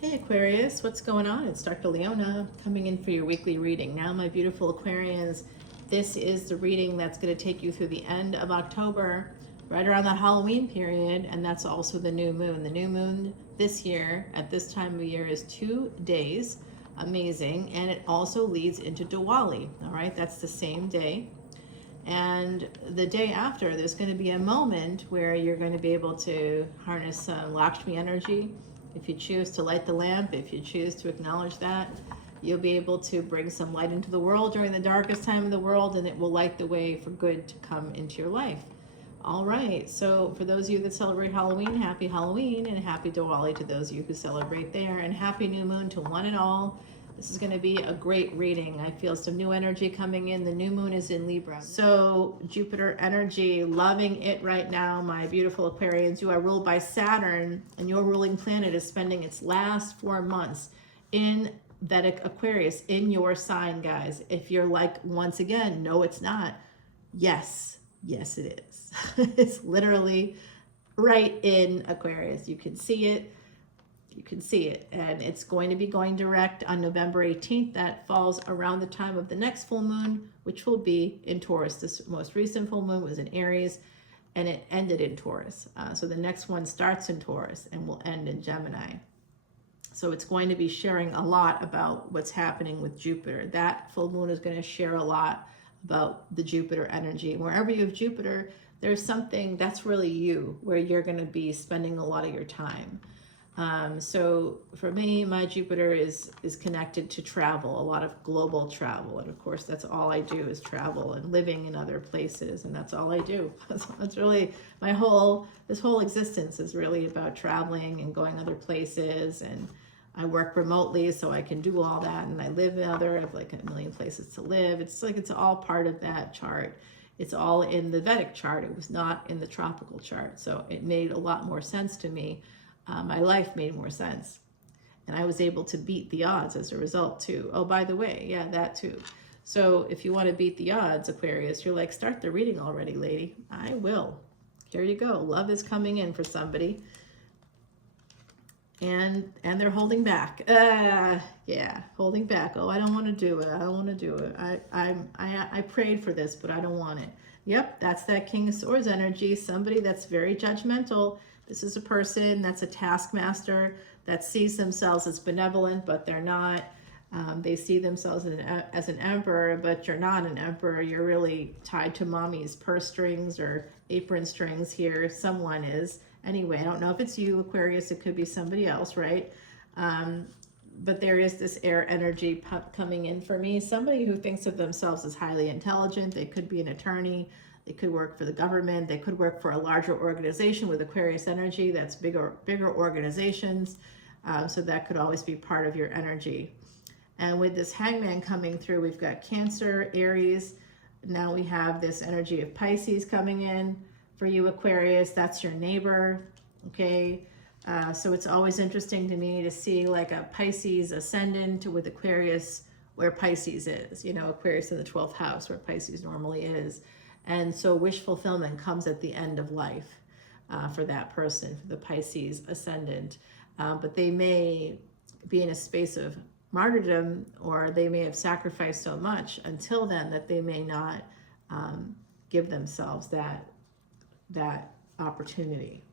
Hey Aquarius, what's going on? It's Dr. Leona coming in for your weekly reading. Now, my beautiful Aquarians, this is the reading that's going to take you through the end of October, right around the Halloween period, and that's also the new moon. The new moon this year, at this time of year, is 2 days. Amazing. And it also leads into Diwali. All right, that's the same day. And the day after, there's going to be a moment where you're going to be able to harness some Lakshmi energy. If you choose to light the lamp, if you choose to acknowledge that, you'll be able to bring some light into the world during the darkest time of the world, and it will light the way for good to come into your life. All right, so for those of you that celebrate Halloween, happy Halloween, and happy Diwali to those of you who celebrate there, and happy new moon to one and all. This is going to be a great reading. I feel some new energy coming in. The new moon is in Libra. So Jupiter energy, loving it right now, my beautiful Aquarians. You are ruled by Saturn, and your ruling planet is spending its last 4 months in Vedic Aquarius, in your sign, guys. If you're like, once again, no, it's not. Yes, yes, it is. It's literally right in Aquarius. You can see it. You can see it, and it's going to be going direct on November 18th. That falls around the time of the next full moon, which will be in Taurus. This most recent full moon was in Aries, and it ended in Taurus. So the next one starts in Taurus and will end in Gemini. So it's going to be sharing a lot about what's happening with Jupiter. That full moon is going to share a lot about the Jupiter energy. Wherever you have Jupiter, there's something that's really you, where you're going to be spending a lot of your time. So for me, my Jupiter is connected to travel, a lot of global travel. And of course, that's all I do is travel and living in other places. And that's all I do. That's really this whole existence is really about traveling and going other places. And I work remotely, so I can do all that. And I live in I have like a million places to live. It's like, it's all part of that chart. It's all in the Vedic chart. It was not in the tropical chart. So it made a lot more sense to me. My life made more sense, and I was able to beat the odds as a result too. Oh, by the way, yeah, that too. So if you want to beat the odds, Aquarius, you're like, start the reading already, lady. I will. Here you go. Love is coming in for somebody, and they're holding back. Yeah, holding back. Oh, I don't want to do it. I don't want to do it. I prayed for this, but I don't want it. Yep, that's that King of Swords energy. Somebody that's very judgmental. This is a person that's a taskmaster that sees themselves as benevolent, but they're not. They see themselves as an emperor, but you're not an emperor. You're really tied to mommy's purse strings or apron strings here. Someone is. Anyway, I don't know if it's you, Aquarius. It could be somebody else, right? But there is this air energy coming in for me. Somebody who thinks of themselves as highly intelligent. They could be an attorney. They could work for the government. They could work for a larger organization with Aquarius energy. That's bigger organizations. So that could always be part of your energy. And with this hangman coming through, we've got Cancer, Aries. Now we have this energy of Pisces coming in for you, Aquarius. That's your neighbor. Okay. So it's always interesting to me to see like a Pisces ascendant with Aquarius where Pisces is. You know, Aquarius in the 12th house where Pisces normally is. And so wish fulfillment comes at the end of life for that person, for the Pisces ascendant. But they may be in a space of martyrdom, or they may have sacrificed so much until then that they may not give themselves that opportunity.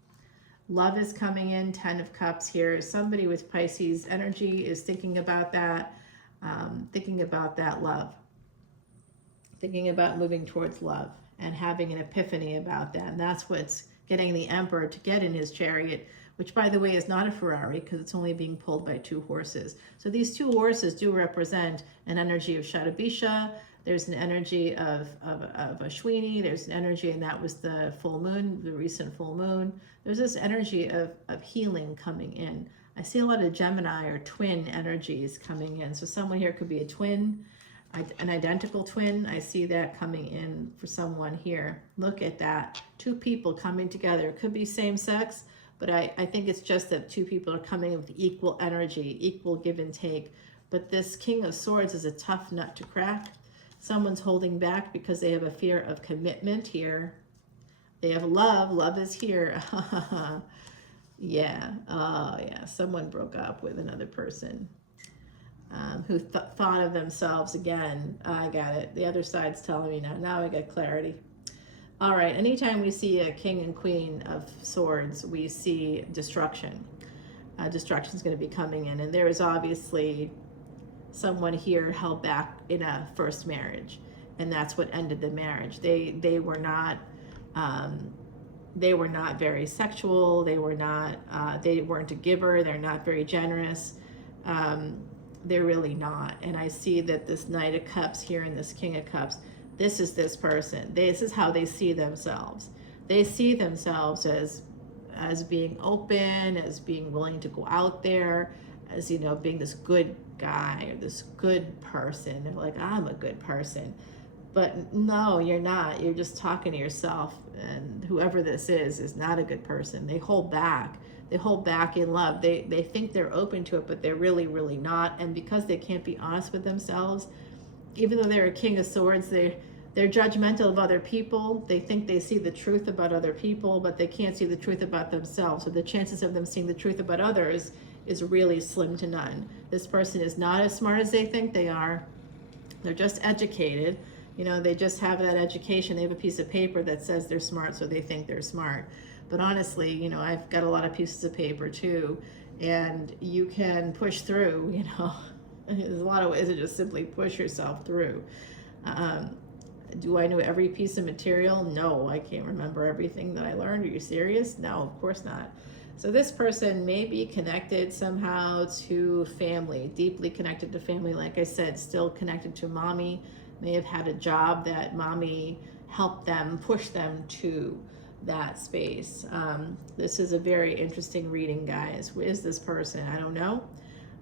Love is coming in, 10 of Cups here. Somebody with Pisces energy is thinking about that love. Thinking about moving towards love and having an epiphany about that. And that's what's getting the Emperor to get in his chariot, which, by the way, is not a Ferrari because it's only being pulled by 2 horses. So these 2 horses do represent an energy of Shadabisha. There's an energy of Ashwini. There's an energy, and that was the full moon, the recent full moon. There's this energy of healing coming in. I see a lot of Gemini or twin energies coming in. So someone here could be a twin, an identical twin. I see that coming in for someone here. Look at that. 2 people coming together. It could be same sex, but I think it's just that 2 people are coming with equal energy, equal give and take. But this King of Swords is a tough nut to crack. Someone's holding back because they have a fear of commitment here. They have love. Love is here. Yeah. Oh, yeah. Someone broke up with another person who thought of themselves again. I got it. The other side's telling me now. Now I get clarity. All right. Anytime we see a king and queen of swords, we see destruction. Destruction is going to be coming in. And there is obviously someone here held back in a first marriage. And that's what ended the marriage. They were not. They were not very sexual. They weren't a giver. They're not very generous. They're really not. And I see that this Knight of Cups here and this King of Cups, this is this person. This is how they see themselves. They see themselves as being open, as being willing to go out there, as, you know, being this good guy or this good person. They're like, I'm a good person. But no, you're not. You're just talking to yourself. And whoever this is not a good person. They hold back. They hold back in love. They think they're open to it, but they're really, really not. And because they can't be honest with themselves, even though they're a King of Swords, they're judgmental of other people. They think they see the truth about other people, but they can't see the truth about themselves. So the chances of them seeing the truth about others is really slim to none. This person is not as smart as they think they are. They're just educated. You know, they just have that education. They have a piece of paper that says they're smart, so they think they're smart. But honestly, you know, I've got a lot of pieces of paper too, and you can push through, you know. There's a lot of ways to just simply push yourself through. Do I know every piece of material? No, I can't remember everything that I learned. Are you serious? No, of course not. So this person may be connected somehow to family, deeply connected to family. Like I said, still connected to mommy. May have had a job that mommy helped them, push them to that space. This is a very interesting reading, guys. Who is this person? I don't know,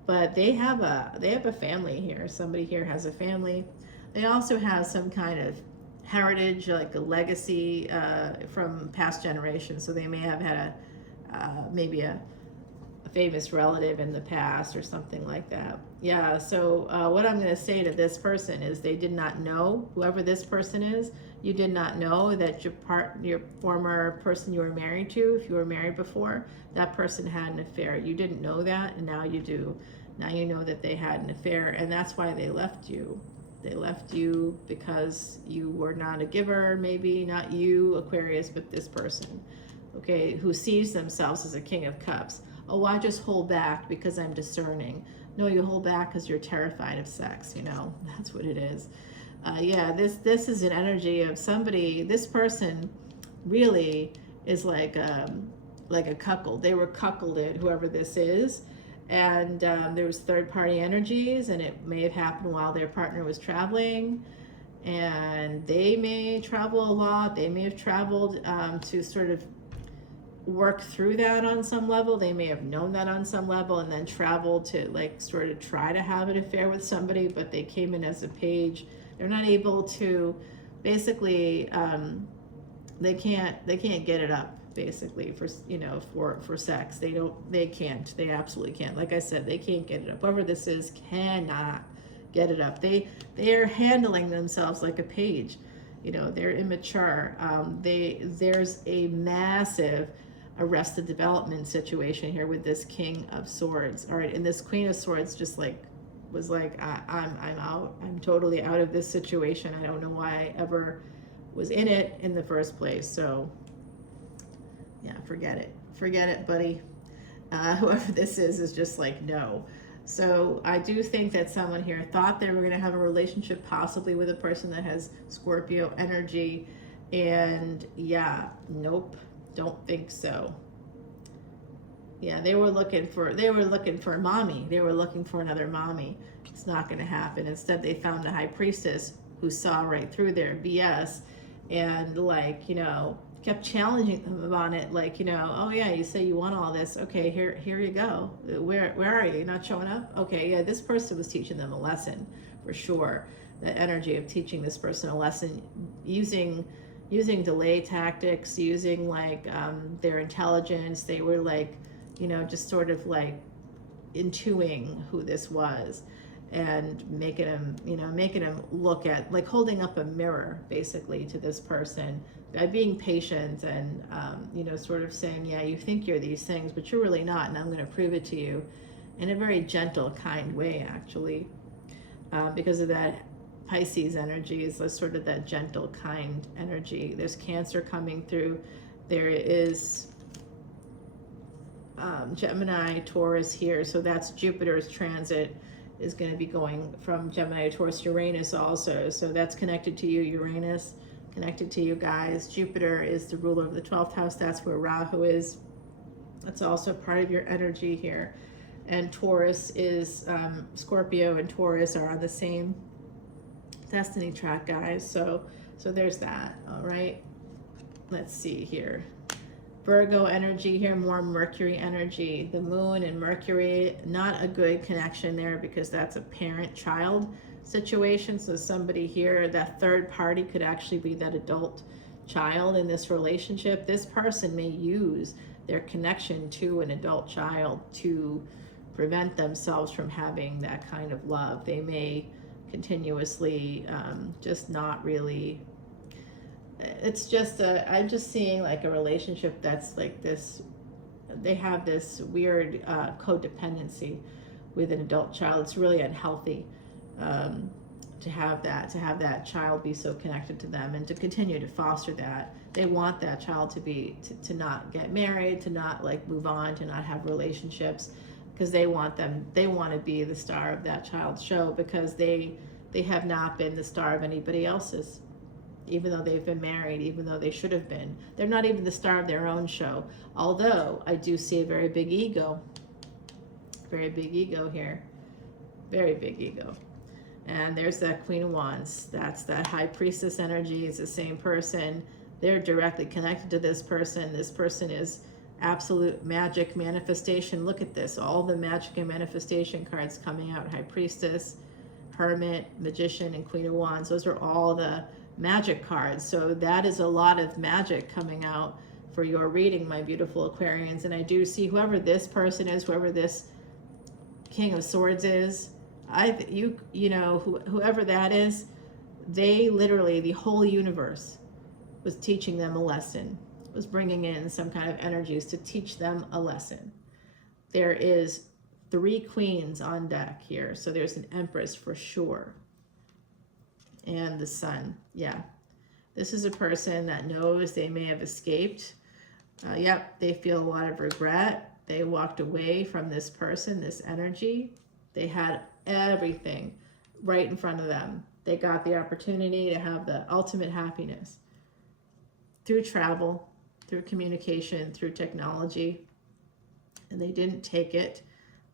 but they have a family here. Somebody here has a family. They also have some kind of heritage, like a legacy from past generations. So they may have had maybe a famous relative in the past or something like that. Yeah, so what I'm going to say to this person is they did not know, whoever this person is, you did not know that your former person you were married to, if you were married before, that person had an affair. You didn't know that, and now you do. Now you know that they had an affair, and that's why they left you. They left you because you were not a giver, maybe not you, Aquarius, but this person, okay, who sees themselves as a King of Cups. Oh, I just hold back because I'm discerning. No, you hold back because you're terrified of sex, you know. That's what it is. Yeah, this is an energy of somebody. This person really is like a cuckold. They were cuckolded, whoever this is. And there was third-party energies, and it may have happened while their partner was traveling. And they may travel a lot. They may have traveled to sort of work through that on some level. They may have known that on some level and then traveled to like sort of try to have an affair with somebody, but they came in as a page. They're not able to basically they can't get it up basically for, you know, for sex. They absolutely can't. Like I said, they can't get it up. Whoever this is cannot get it up. They are handling themselves like a page. You know, they're immature. There's a massive arrested development situation here with this King of Swords. All right, and this Queen of Swords just was like, I'm out. I'm totally out of this situation. I don't know why I ever was in it in the first place. So yeah, forget it, buddy. Whoever this is just like, no. So I do think that someone here thought they were going to have a relationship possibly with a person that has Scorpio energy, and yeah, nope, don't think so. Yeah, they were looking for mommy. They were looking for another mommy. It's not going to happen. Instead, they found a high priestess who saw right through their BS and, like, you know, kept challenging them on it, like, you know, oh yeah, you say you want all this, okay, here you go. Where are you? You're not showing up? Okay, yeah, this person was teaching them a lesson for sure. The energy of teaching this person a lesson, using delay tactics, using like their intelligence. They were like, you know, just sort of like intuiting who this was. and making them, making them look at, like holding up a mirror basically to this person by being patient and, sort of saying, yeah, you think you're these things, but you're really not, and I'm going to prove it to you in a very gentle, kind way, actually, because of that Pisces energy is sort of that gentle, kind energy. There's Cancer coming through. There is Gemini, Taurus here, so that's Jupiter's transit is going to be going from Gemini to Taurus, Uranus also, so that's connected to you, Uranus, connected to you guys. Jupiter is the ruler of the 12th house, that's where Rahu is. That's also part of your energy here. And Taurus is, Scorpio and Taurus are on the same destiny track, guys, so there's that. All right, let's see here. Virgo energy here, more Mercury energy. The moon and Mercury, not a good connection there because that's a parent-child situation. So somebody here, that third party could actually be that adult child in this relationship. This person may use their connection to an adult child to prevent themselves from having that kind of love. They may continuously just not really, it's just I'm just seeing like a relationship that's like this, they have this weird codependency with an adult child. It's really unhealthy to have that child be so connected to them and to continue to foster that. They want that child to not get married, to not like move on, to not have relationships, because they want to be the star of that child's show, because they have not been the star of anybody else's, even though they've been married, even though they should have been. They're not even the star of their own show. Although I do see a very big ego here, very big ego. And there's that Queen of Wands. That's that High Priestess energy. It's the same person. They're directly connected to this person. This person is absolute magic manifestation. Look at this, all the magic and manifestation cards coming out. High Priestess, Hermit, Magician, and Queen of Wands. Those are all the magic cards. So that is a lot of magic coming out for your reading, my beautiful Aquarians. And I do see whoever this person is, whoever this King of Swords is, whoever that is, they literally, the whole universe was teaching them a lesson, was bringing in some kind of energies to teach them a lesson. There is 3 queens on deck here, so there's an Empress for sure, and the Sun. Yeah, this is a person that knows they may have escaped. Yep, they feel a lot of regret. They walked away from this person, this energy. They had everything right in front of them. They got the opportunity to have the ultimate happiness through travel, through communication, through technology, and they didn't take it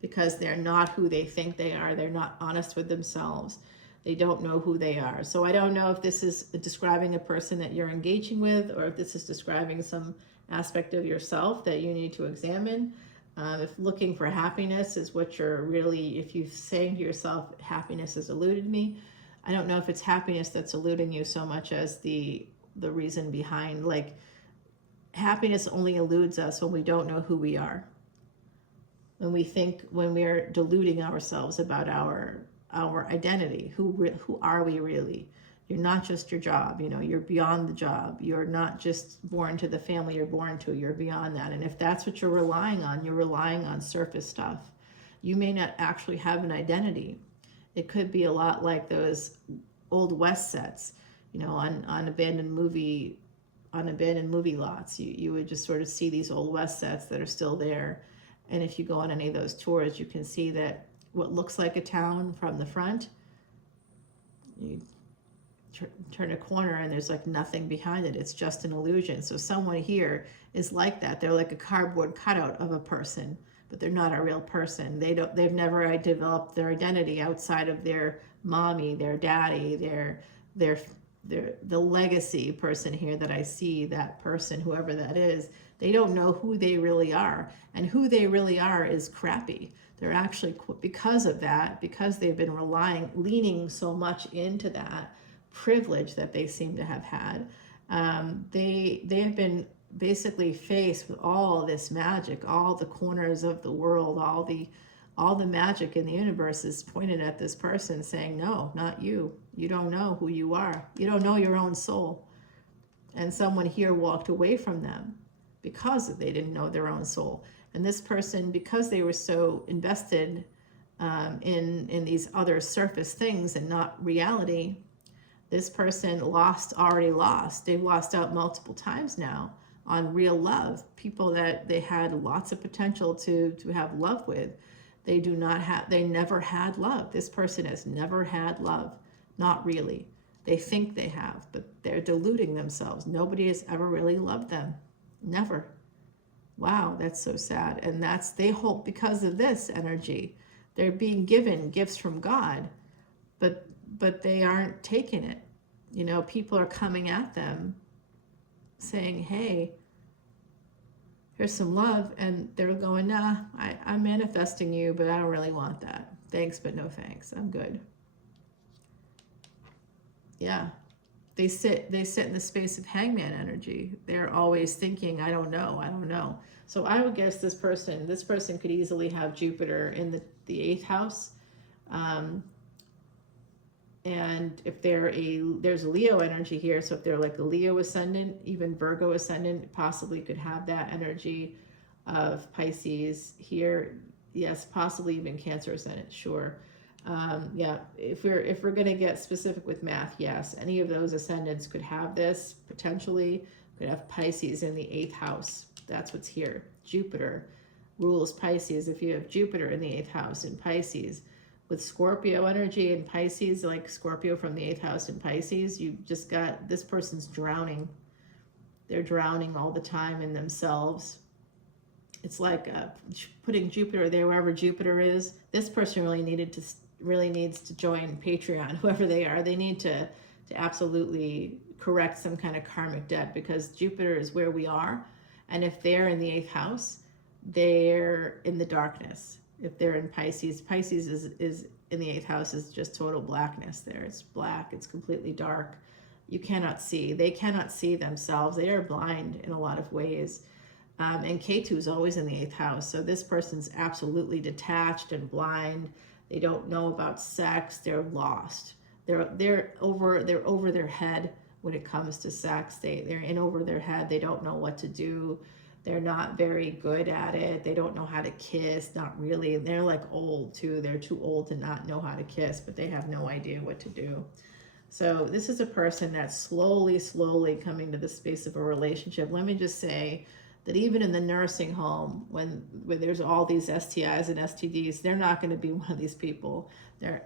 because they're not who they think they are. They're not honest with themselves. They don't know who they are. So I don't know if this is describing a person that you're engaging with, or if this is describing some aspect of yourself that you need to examine. If looking for happiness is what you're really, if you're saying to yourself, happiness has eluded me, I don't know if it's happiness that's eluding you so much as the reason behind, like, happiness only eludes us when we don't know who we are. When we're deluding ourselves about our identity, who are we really? You're not just your job, you're beyond the job. You're not just born to the family you're born to, you're beyond that. And if that's what you're relying on surface stuff. You may not actually have an identity. It could be a lot like those old West sets, on abandoned movie lots. You would just sort of see these old West sets that are still there. And if you go on any of those tours, you can see that what looks like a town from the front, you turn a corner and there's like nothing behind it. It's just an illusion. So someone here is like that. They're like a cardboard cutout of a person, but they're not a real person. They've never developed their identity outside of their mommy, their daddy, the legacy person here that I see, that person, whoever that is. They don't know who they really are, and who they really are is crappy. They're actually, because of that, because they've been leaning so much into that privilege that they seem to have had, they have been basically faced with all this magic, all the corners of the world, all all the magic in the universe is pointed at this person saying, no, not you. You don't know who you are. You don't know your own soul. And someone here walked away from them because they didn't know their own soul. And this person, because they were so invested in these other surface things and not reality, this person already lost. They've lost out multiple times now on real love. People that they had lots of potential to have love with. They never had love. This person has never had love. Not really. They think they have, but they're deluding themselves. Nobody has ever really loved them. Never. Wow, that's so sad. And they hope because of this energy, they're being given gifts from God, but they aren't taking it. You know, people are coming at them saying, hey, here's some love, and they're going, nah, I'm manifesting you, but I don't really want that. Thanks, but no thanks. I'm good. Yeah. They sit in the space of hangman energy. They're always thinking, I don't know. So I would guess this person could easily have Jupiter in the 8th house. And if there's a Leo energy here, so if they're like a Leo ascendant, even Virgo ascendant, possibly could have that energy of Pisces here. Yes, possibly even Cancer ascendant, sure. Yeah, if we're going to get specific with math, yes, any of those ascendants could have this, potentially could have Pisces in the 8th house. That's what's here. Jupiter rules Pisces. If you have Jupiter in the 8th house in Pisces, with Scorpio energy in Pisces, like Scorpio from the 8th house in Pisces, you just got, this person's drowning. They're drowning all the time in themselves. It's like putting Jupiter there wherever Jupiter is. This person really needs to join Patreon, whoever they are. They need to absolutely correct some kind of karmic debt, because Jupiter is where we are. And if they're in the 8th house, they're in the darkness. If they're in Pisces, Pisces is in the 8th house is just total blackness there. It's black, it's completely dark. You cannot see. They cannot see themselves. They are blind in a lot of ways. And Ketu is always in the 8th house. So this person's absolutely detached and blind. They don't know about sex. They're lost. They're over their head when it comes to sex. They're in over their head. They don't know what to do. They're not very good at it. They don't know how to kiss, not really. They're like old too. They're too old to not know how to kiss, but they have no idea what to do. So this is a person that's slowly coming to the space of a relationship. Let me just say that even in the nursing home, when there's all these STIs and STDs, they're not going to be one of these people. They're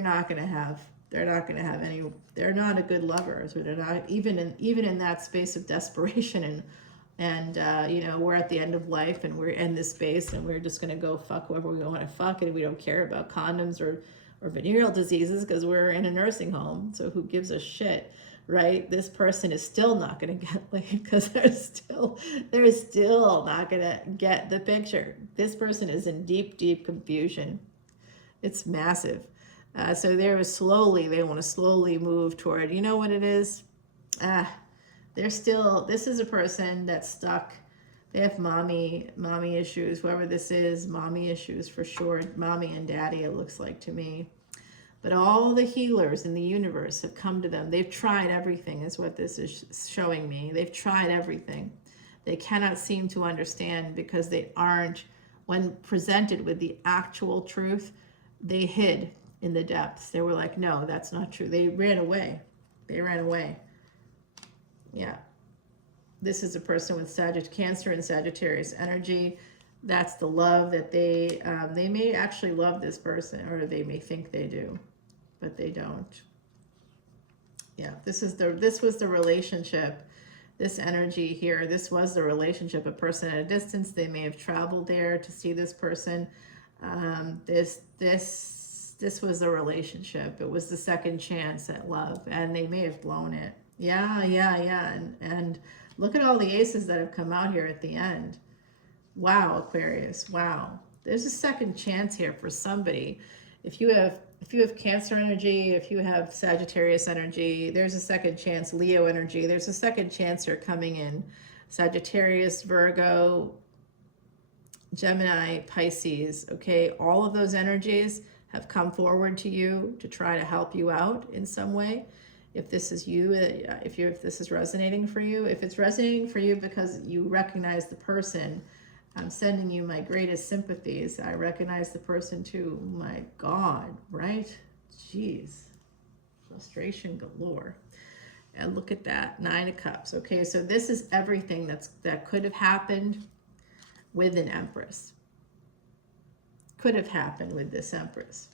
not going to have any. They're not a good lovers, or they're not even in that space of desperation and you know, we're at the end of life and we're in this space and we're just going to go fuck whoever we want to fuck, and we don't care about condoms or venereal diseases because we're in a nursing home. So who gives a shit, right? This person is still not going to get laid because they're still not going to get the picture. This person is in deep confusion. It's massive. So they want to slowly move toward, you know what it is? This is a person that's stuck. They have mommy issues, whoever this is, mommy issues for sure. Mommy and daddy, it looks like to me. But all the healers in the universe have come to them. They've tried everything, is what this is showing me. They've tried everything. They cannot seem to understand because they aren't, when presented with the actual truth, they hid in the depths. They were like, no, that's not true. They ran away. Yeah. This is a person with Cancer and Sagittarius energy. That's the love that they may actually love this person, or they may think they do, but they don't. Yeah, this was the relationship. This energy here, this was the relationship. A person at a distance, they may have traveled there to see this person. This was the relationship. It was the second chance at love, and they may have blown it. Yeah. And look at all the aces that have come out here at the end. Wow, Aquarius. Wow. There's a second chance here for somebody. If you have Cancer energy, if you have Sagittarius energy, there's a second chance. Leo energy, there's a second chance here coming in. Sagittarius, Virgo, Gemini, Pisces, okay? All of those energies have come forward to you to try to help you out in some way. If this is you, if this is resonating for you, if it's resonating for you because you recognize the person, I'm sending you my greatest sympathies. I recognize the person too. My God, right? Jeez, frustration galore. And look at that, 9 of Cups. Okay, so this is everything that could have happened with an Empress. Could have happened with this Empress.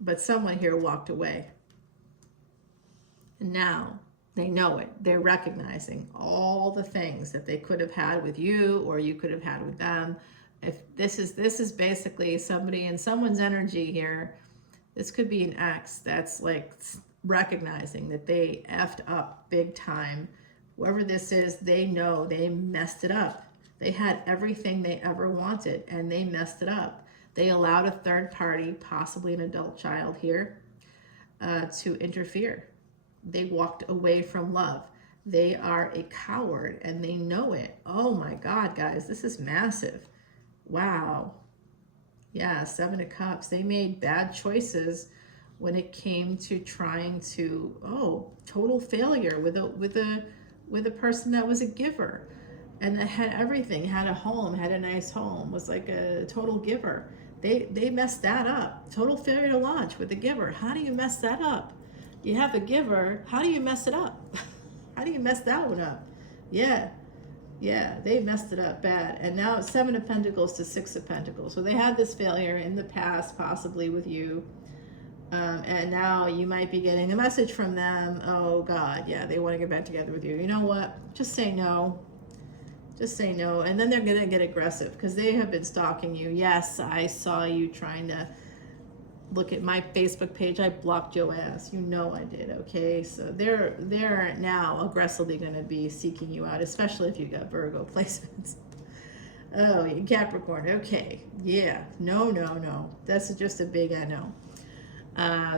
But someone here walked away. And now they know it. They're recognizing all the things that they could have had with you or you could have had with them. If this is basically somebody in someone's energy here. This could be an ex that's like recognizing that they effed up big time. Whoever this is, they know they messed it up. They had everything they ever wanted and they messed it up. They allowed a third party, possibly an adult child here, to interfere. They walked away from love. They are a coward and they know it. Oh my God, guys, this is massive. Wow. Yeah, 7 of Cups. They made bad choices when it came to trying to, total failure with a person that was a giver and that had everything, had a home, had a nice home, was like a total giver. They messed that up. Total failure to launch with the giver. How do you mess that up? You have a giver, how do you mess it up? How do you mess that one up? Yeah, they messed it up bad. And now it's 7 of Pentacles to 6 of Pentacles. So they had this failure in the past, possibly with you. And now you might be getting a message from them. Oh God, yeah, they want to get back together with you. You know what? Just say no. Just say no. And then they're going to get aggressive because they have been stalking you. Yes, I saw you trying to look at my Facebook page. I blocked your ass. You know I did, okay? So they're now aggressively going to be seeking you out, especially if you got Virgo placements. Oh, you Capricorn. Okay. Yeah. No. That's just a big I know.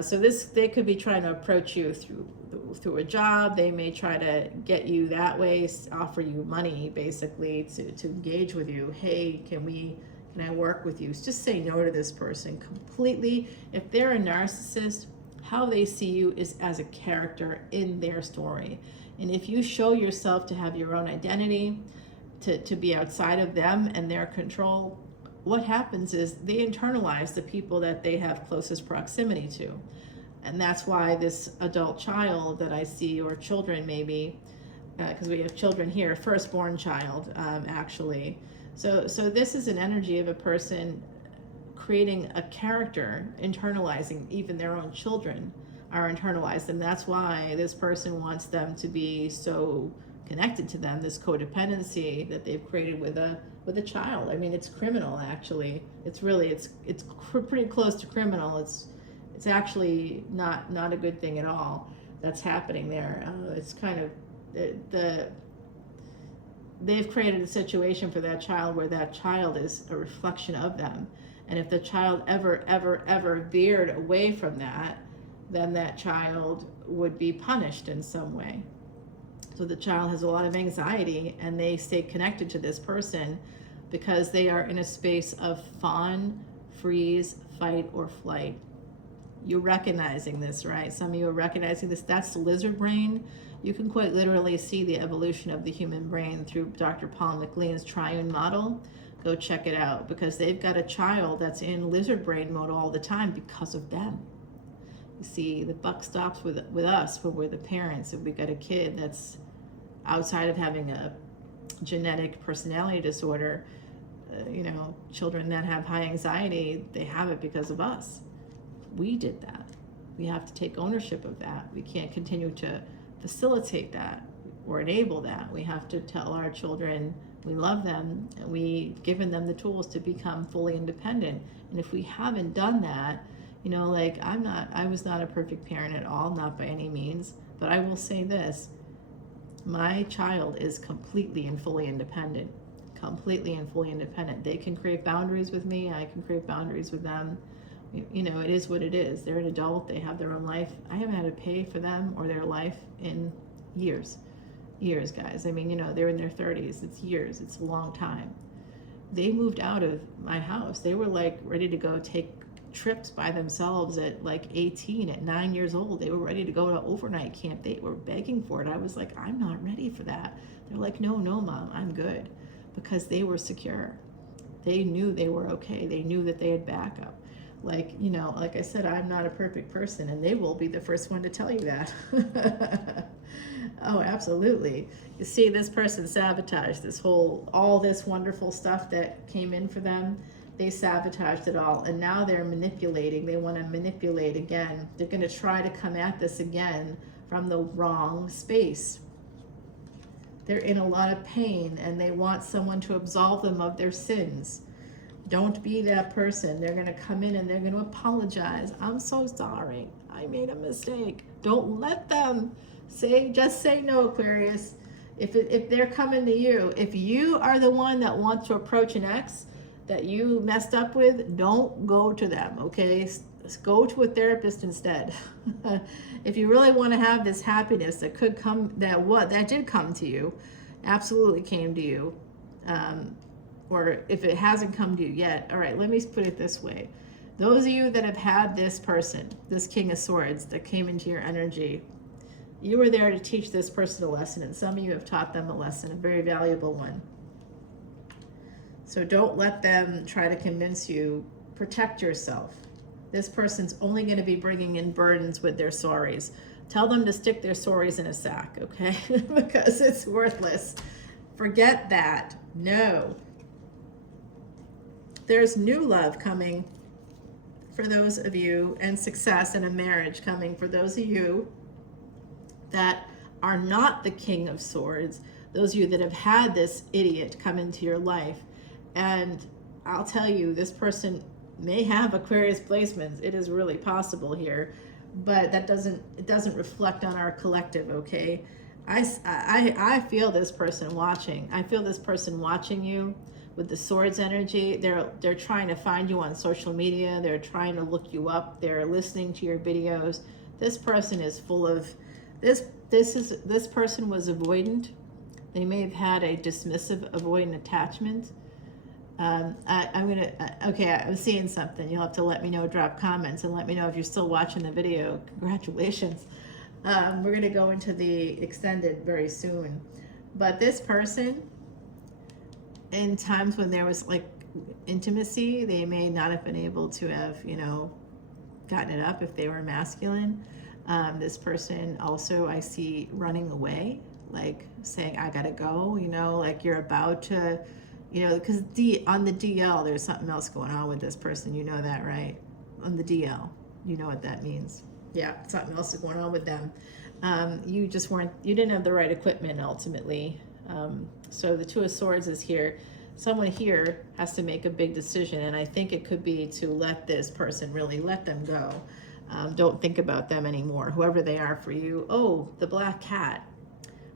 So they could be trying to approach you through a job. They may try to get you that way, offer you money basically to engage with you. Hey, can I work with you? Just say no to this person completely. If they're a narcissist, how they see you is as a character in their story. And if you show yourself to have your own identity, to be outside of them and their control, what happens is they internalize the people that they have closest proximity to. And that's why this adult child that I see, or children maybe, because we have children here, firstborn child, actually. So this is an energy of a person creating a character, internalizing. Even their own children are internalized, and that's why this person wants them to be so connected to them, this codependency that they've created with a child. I mean, it's criminal, actually. It's pretty close to criminal. It's actually not a good thing at all that's happening there. It's kind of they've created a situation for that child where that child is a reflection of them. And if the child ever veered away from that, then that child would be punished in some way. So the child has a lot of anxiety and they stay connected to this person because they are in a space of fawn, freeze, fight, or flight. You're recognizing this, right? Some of you are recognizing this. That's the lizard brain. You can quite literally see the evolution of the human brain through Dr. Paul MacLean's triune model. Go check it out because they've got a child that's in lizard brain mode all the time because of them. You see, the buck stops with us when we're the parents. If we got a kid that's outside of having a genetic personality disorder, children that have high anxiety, they have it because of us. We did that. We have to take ownership of that. We can't continue to facilitate that or enable that. We have to tell our children we love them and we've given them the tools to become fully independent. And if we haven't done that, I was not a perfect parent at all, not by any means, but I will say this. My child is completely and fully independent. They can create boundaries with me. I can create boundaries with them. It is what it is. They're an adult. They have their own life. I haven't had to pay for them or their life in years, guys. I mean, they're in their 30s. It's years. It's a long time. they moved out of my house. They were like ready to go take trips by themselves at like 18, at 9 years old. They were ready to go to overnight camp. They were begging for it. I was like, I'm not ready for that. They're like, no, Mom, I'm good. Because they were secure. They knew they were okay. They knew that they had backup. Like, you know, like I said, I'm not a perfect person, and they will be the first one to tell you that. Oh, absolutely. You see, this person sabotaged all this wonderful stuff that came in for them. They sabotaged it all, and now they're manipulating. They want to manipulate again. They're going to try to come at this again from the wrong space. They're in a lot of pain, and they want someone to absolve them of their sins. Don't be that person. They're going to come in and they're going to apologize. I'm so sorry. I made a mistake. Don't let them just say no, Aquarius. If they're coming to you, if you are the one that wants to approach an ex that you messed up with, don't go to them, okay? Go to a therapist instead. If you really want to have this happiness that could come, that did come to you, absolutely came to you, or if it hasn't come to you yet, all right, let me put it this way. Those of you that have had this person, this King of Swords that came into your energy, you were there to teach this person a lesson, and some of you have taught them a lesson, a very valuable one. So don't let them try to convince you. Protect yourself. This person's only going to be bringing in burdens with their sorries. Tell them to stick their sorries in a sack, okay? Because it's worthless. Forget that. No. There's new love coming for those of you, and success in a marriage coming for those of you that are not the King of Swords, those of you that have had this idiot come into your life. And I'll tell you, this person may have Aquarius placements. It is really possible here, but it doesn't reflect on our collective, okay? I feel this person watching. I feel this person watching you with the Swords energy. They're trying to find you on social media. They're trying to look you up. They're listening to your videos. This person is full of this person was avoidant. They may have had a dismissive avoidant attachment. I'm seeing something. You'll have to let me know, drop comments, and let me know if you're still watching the video. Congratulations. We're going to go into the extended very soon. But this person, in times when there was like intimacy, they may not have been able to have, gotten it up if they were masculine. This person also, I see running away, like saying, I gotta go, like you're about to, because on the DL, there's something else going on with this person. You know that, right? On the DL, you know what that means. Yeah, something else is going on with them. You didn't have the right equipment ultimately. So the Two of Swords is here. Someone here has to make a big decision, and I think it could be to let this person really let them go. Don't think about them anymore, whoever they are for you. Oh, the black cat.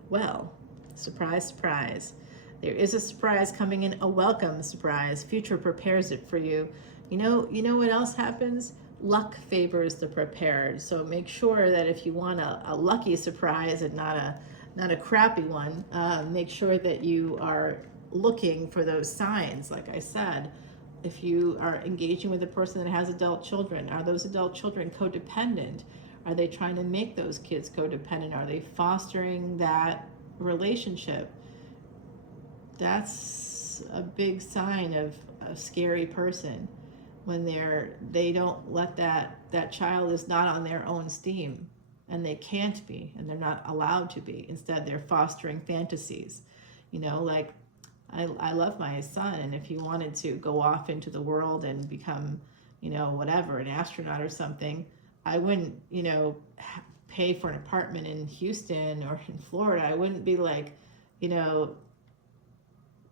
Well, surprise, surprise. There is a surprise coming in, a welcome surprise. Future prepares it for you. You know what else happens? Luck favors the prepared. So make sure that if you want a lucky surprise and not a crappy one, make sure that you are looking for those signs. Like I said, if you are engaging with a person that has adult children, are those adult children codependent? Are they trying to make those kids codependent? Are they fostering that relationship? That's a big sign of a scary person, when they don't let that child is not on their own steam, and they can't be, and they're not allowed to be. Instead, they're fostering fantasies. Like I love my son, and if he wanted to go off into the world and become, whatever, an astronaut or something, I wouldn't, pay for an apartment in Houston or in Florida. I wouldn't be like,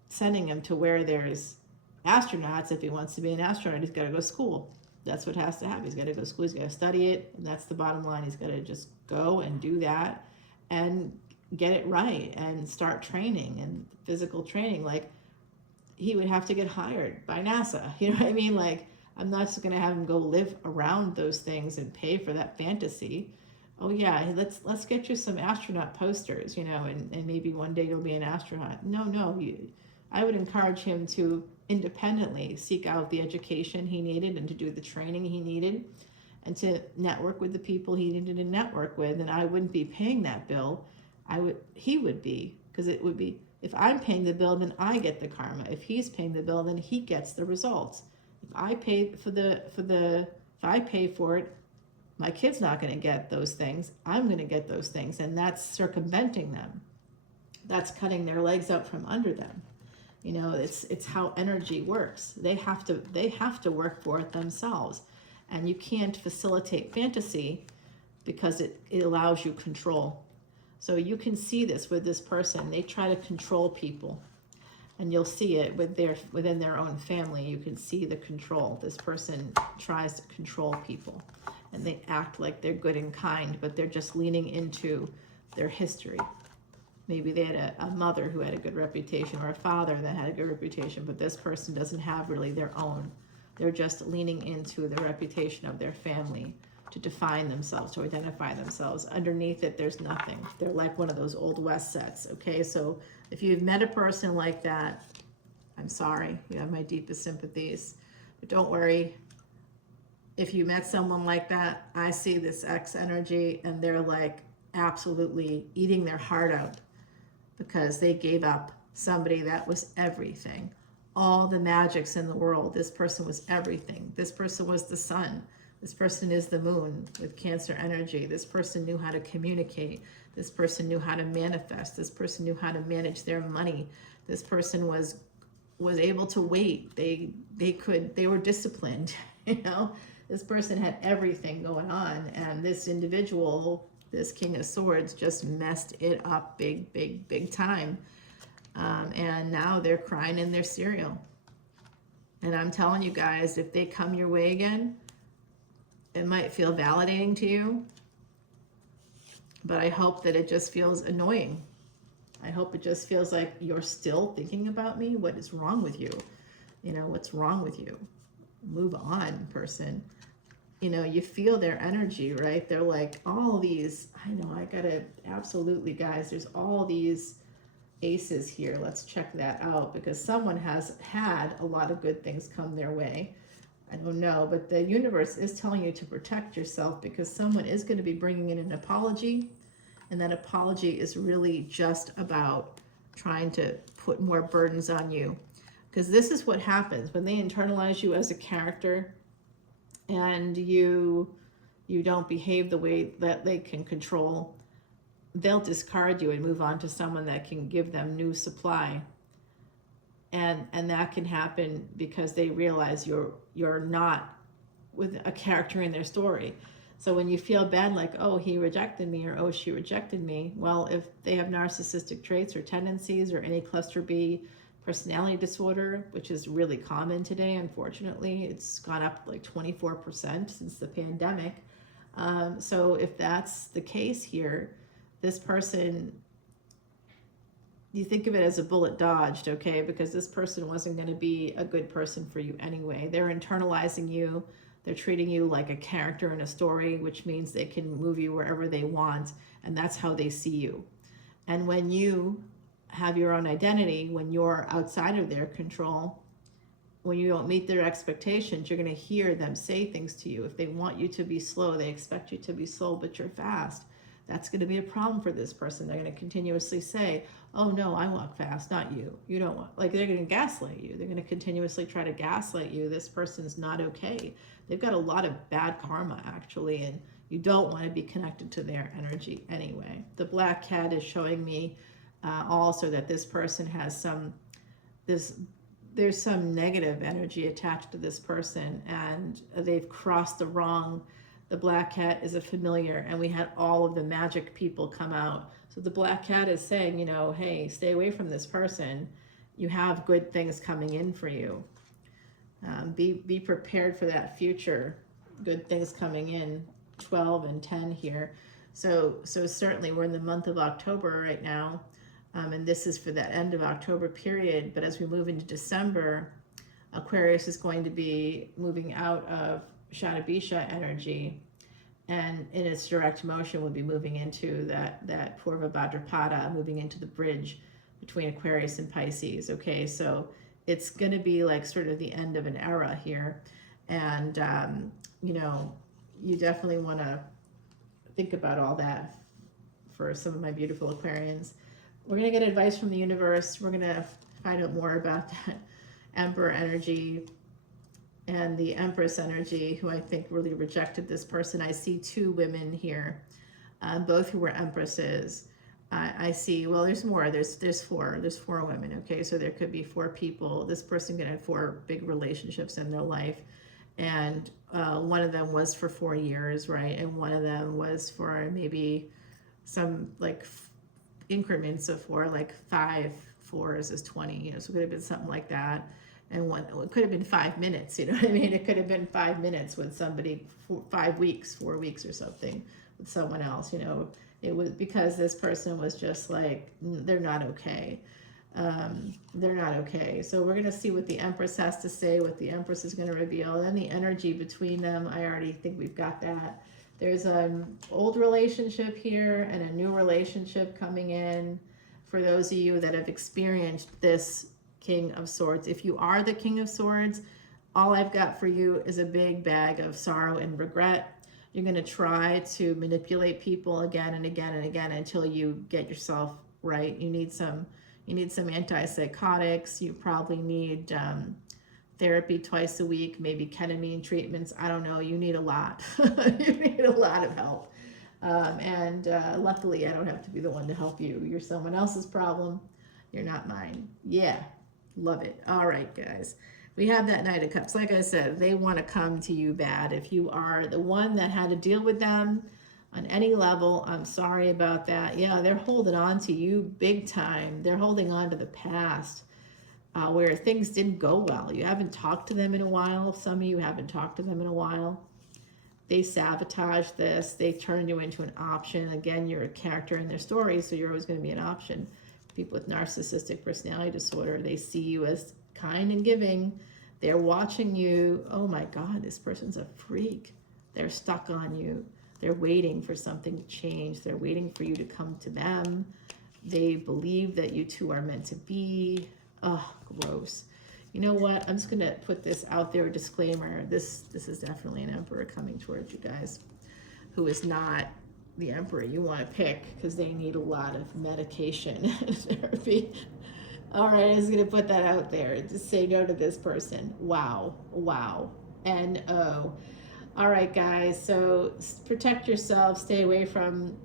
sending him to where there's astronauts. If he wants to be an astronaut, he's got to go to school. That's what has to happen. He's got to go to school. He's got to study it, and that's the bottom line. He's got to just go and do that and get it right and start training and physical training. Like, he would have to get hired by NASA. You know what I mean? Like, I'm not just going to have him go live around those things and pay for that fantasy. Oh yeah, let's get you some astronaut posters, and maybe one day you'll be an astronaut. No, I would encourage him to independently seek out the education he needed and to do the training he needed and to network with the people he needed to network with. And I wouldn't be paying that bill. He would be, because it would be, if I'm paying the bill, then I get the karma. If he's paying the bill, then he gets the results. If I pay if I pay for it, my kid's not going to get those things. I'm going to get those things, and that's circumventing them. That's cutting their legs out from under them. You know, it's how energy works. They have to work for it themselves, and you can't facilitate fantasy because it allows you control. So you can see this with this person. They try to control people, and you'll see it within their own family. You can see the control. This person tries to control people, and they act like they're good and kind, but they're just leaning into their history. Maybe they had a mother who had a good reputation, or a father that had a good reputation, but this person doesn't have really their own. They're just leaning into the reputation of their family to define themselves, to identify themselves. Underneath it, there's nothing. They're like one of those Old West sets, okay? So if you've met a person like that, I'm sorry, you have my deepest sympathies, but don't worry. If you met someone like that, I see this X energy, and they're like absolutely eating their heart out because they gave up somebody that was everything. All the magics in the world. This person was everything. This person was the sun. This person is the moon with Cancer energy. This person knew how to communicate. This person knew how to manifest. This person knew how to manage their money. This person was able to wait. They were disciplined, you know. This person had everything going on, and this individual, this King of Swords, just messed it up big time. And now they're crying in their cereal. And I'm telling you guys, if they come your way again, it might feel validating to you, but I hope that it just feels annoying. I hope it just feels like you're still thinking about me. What is wrong with you? You know, what's wrong with you? Move on, person. You know, you feel their energy, right? They're like all these, I know, I gotta, absolutely guys, there's all these aces here. Let's check that out, because someone has had a lot of good things come their way. I don't know, but the universe is telling you to protect yourself, because someone is going to be bringing in an apology, and that apology is really just about trying to put more burdens on you. Because this is what happens when they internalize you as a character, and you don't behave the way that they can control. They'll discard you and move on to someone that can give them new supply. And that can happen because they realize you're not with a character in their story. So when you feel bad, like, oh, he rejected me, or oh, she rejected me, well, if they have narcissistic traits or tendencies, or any cluster B personality disorder, which is really common today, unfortunately, it's gone up like 24% since the pandemic. So if that's the case here, this person, you think of it as a bullet dodged, okay? Because this person wasn't going to be a good person for you anyway. They're internalizing you. They're treating you like a character in a story, which means they can move you wherever they want, and that's how they see you. And when you have your own identity, when you're outside of their control, when you don't meet their expectations, you're going to hear them say things to you. If they want you to be slow, they expect you to be slow, but you're fast. That's going to be a problem for this person. They're going to continuously say, oh no, I walk fast, not you. You don't want, like, they're going to gaslight you. They're going to continuously try to gaslight you. This person's not okay. They've got a lot of bad karma, actually, and you don't want to be connected to their energy anyway. The black cat is showing me also that this person has there's some negative energy attached to this person, and they've crossed the black cat is a familiar, and we had all of the magic people come out. So the black cat is saying, you know, hey, stay away from this person. You have good things coming in for you. Be prepared for that future. Good things coming in. 12 and 10 here. So certainly we're in the month of October right now. And this is for that end of October period. But as we move into December, Aquarius is going to be moving out of Shadabisha energy, and in its direct motion will be moving into that Purva Bhadrapada, moving into the bridge between Aquarius and Pisces. Okay, so it's going to be like sort of the end of an era here. And, you know, you definitely want to think about all that for some of my beautiful Aquarians. We're going to get advice from the universe. We're going to find out more about that Emperor energy and the Empress energy, who I think really rejected this person. I see two women here, both who were Empresses. I see, well, there's more. There's four women. Okay, so there could be four people. This person could have four big relationships in their life, and one of them was for 4 years, right? And one of them was for maybe some like increments of 4, like 5 4s is 20. You know, so it could have been something like that. And one, it could have been 5 minutes. You know what I mean? It could have been 5 minutes with somebody, 5 weeks, 4 weeks or something with someone else. You know. It was because this person was just like, they're not okay. They're not okay. So we're going to see what the Empress has to say, what the Empress is going to reveal. And then the energy between them, I already think we've got that. There's an old relationship here and a new relationship coming in for those of you that have experienced this King of Swords. If you are the King of Swords, all I've got for you is a big bag of sorrow and regret. You're going to try to manipulate people again and again and again until you get yourself right. You need some antipsychotics. You probably need therapy twice a week, maybe ketamine treatments. I don't know. You need a lot. You need a lot of help. Luckily, I don't have to be the one to help you. You're someone else's problem. You're not mine. Yeah, love it. All right, guys. We have that Knight of Cups. Like I said, they want to come to you bad. If you are the one that had to deal with them on any level, I'm sorry about that. Yeah, they're holding on to you big time. They're holding on to the past where things didn't go well. You haven't talked to them in a while. Some of you haven't talked to them in a while. They sabotaged this. They turned you into an option. Again, you're a character in their story, so you're always going to be an option. People with narcissistic personality disorder, they see you as kind and giving. They're watching you. Oh my God, this person's a freak. They're stuck on you. They're waiting for something to change. They're waiting for you to come to them. They believe that you two are meant to be. Oh, gross. You know what? I'm just going to put this out there, a disclaimer. This is definitely an Emperor coming towards you guys who is not the Emperor you want to pick, because they need a lot of medication and therapy. All right, I'm just going to put that out there. Just say no to this person. Wow. Wow. N-O. All right, guys. So protect yourself. Stay away from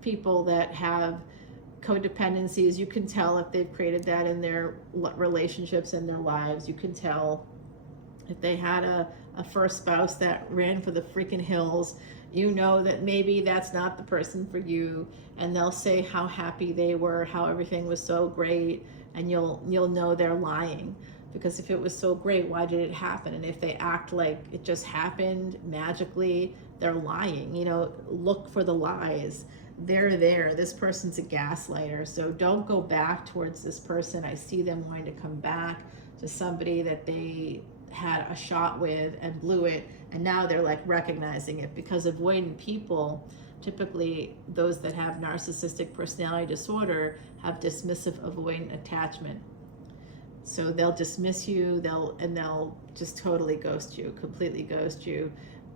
people that have codependencies. You can tell if they've created that in their relationships and their lives. You can tell if they had a first spouse that ran for the freaking hills. You know that maybe that's not the person for you. And they'll say how happy they were, how everything was so great. And you'll know they're lying, because if it was so great, why did it happen? And if they act like it just happened magically, they're lying. You know, look for the lies. They're there. This person's a gaslighter. So don't go back towards this person. I see them wanting to come back to somebody that they had a shot with and blew it, and now they're like recognizing it, because avoidant people, typically those that have narcissistic personality disorder, have dismissive avoidant attachment. So they'll dismiss you, they'll just totally ghost you, completely ghost you,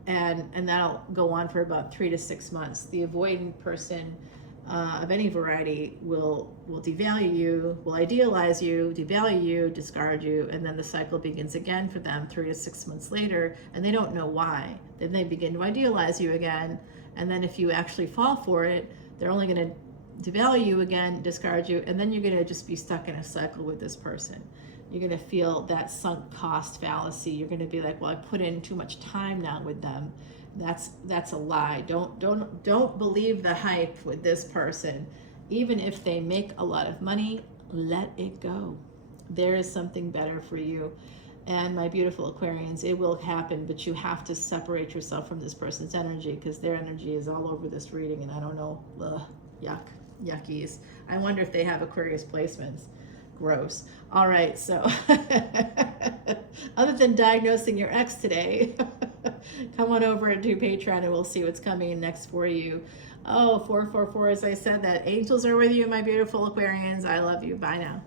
and that'll go on for about 3 to 6 months. The avoidant person of any variety will devalue you, will idealize you, devalue you, discard you, and then the cycle begins again for them 3 to 6 months later, and they don't know why. Then they begin to idealize you again, and then if you actually fall for it, they're only going to devalue you again, discard you, and then you're going to just be stuck in a cycle with this person. You're going to feel that sunk cost fallacy. You're going to be like, well, I put in too much time now with them. That's a lie. Don't believe the hype with this person. Even if they make a lot of money, let it go. There is something better for you. And my beautiful Aquarians, it will happen, but you have to separate yourself from this person's energy, because their energy is all over this reading, and I don't know, yuckies. I wonder if they have Aquarius placements. Gross. All right, so other than diagnosing your ex today, come on over to Patreon and we'll see what's coming next for you. Oh, 444, as I said, that angels are with you, my beautiful Aquarians. I love you. Bye now.